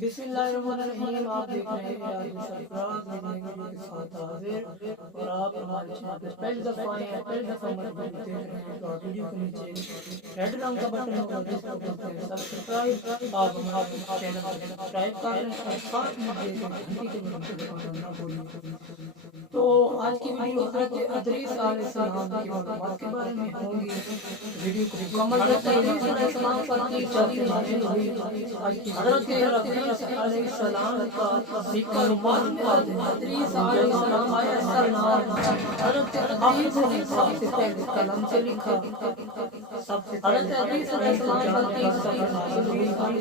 بسم اللہ الرحمن الرحیم. آپ دیکھ رہے ہیں آج سرفراز نئی ویڈیو کے ساتھ حاضر. اور آپ ہمارے چینل پر پہلی دفعہ آئے ہیں, پہلی دفعہ ہماری ویڈیو دیکھ رہے ہیں, تو آپ ویڈیو کے نیچے ریڈ رنگ کا بٹن ہوگا جس کو بولتے ہیں سبسکرائب. آپ ہمارے چینل کو سبسکرائب کر لیں اور ساتھ میں دیے گئے گھنٹی کے بٹن کو دبانا نہ بھولیں. تو آج کی ویڈیو حضرت ادریس علیہ السلام کی معلومات کے بارے میں ہوں گی. ویڈیو کو مکمل دیکھیں. ادریس علیہ السلام پر 30 سال کی زندگی ہوئی. حضرت ادریس علیہ السلام کا ذکر معلومات. ادریس علیہ السلام کا نام حضرت ادریس نے سب سے پہلے قلم سے لکھا. حضرت ادریس علیہ السلام پر 30 سال کی زندگی ہوئی.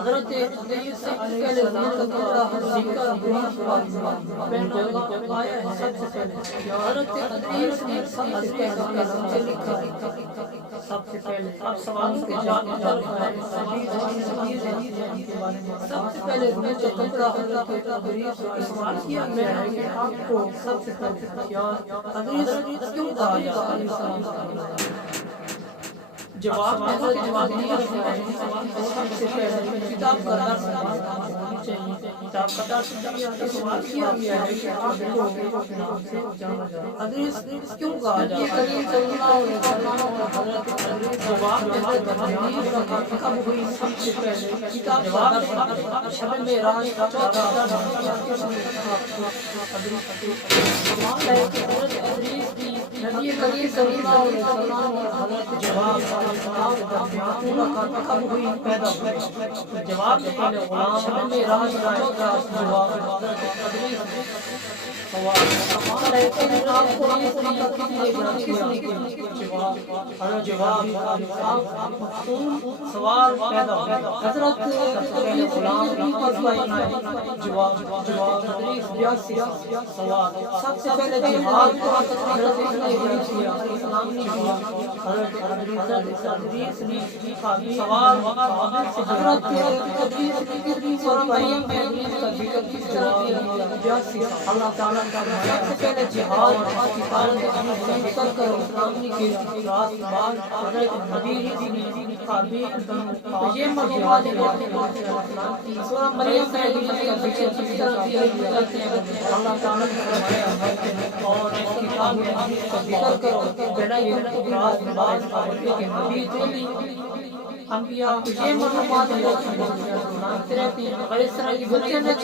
حضرت ادریس سے پہلے ذکر آیا ہے. سب سے پہلے حضرت ادریس نے سب سے پہلے قلم سے لکھا. سب سے پہلے اب سوالوں کے جواب سب سے پہلے حضرت ادریس سوال کیا گیا ہے کہ آپ کو سب سے پہلے ادریس کیوں کہا جاتا ہے؟ جواب دیا سب سے پہلے کتاب کا درس ہونی چاہیے. کتاب کا درس سوال کیا گیا ہے کہ آپ کو نام سے جانا جاتا ہے. ادریس کیوں کہا جاتا ہے؟ جواب کب ہوئی سب سے پہلے کتاب کا درس شب معراج کا چوتھا نبی کریم صلی اللہ علیہ وسلم حضرت جواب کب ہوئی پیدا ہوئی؟ جواب پہلے غلام شب معراج کا چوتھا جواب سوال پیدا حضرت سوال سب سے پہلے جہاد سوال اللہ تعالیٰ سب سے پہلے جہاد یہ معلومات سورہ مریم میں اللہ تعالیٰ اور اس کتاب میں ذکر کرو انبیاء یہ معلومات رہتی ہیں اور اس طرح کی بچے میں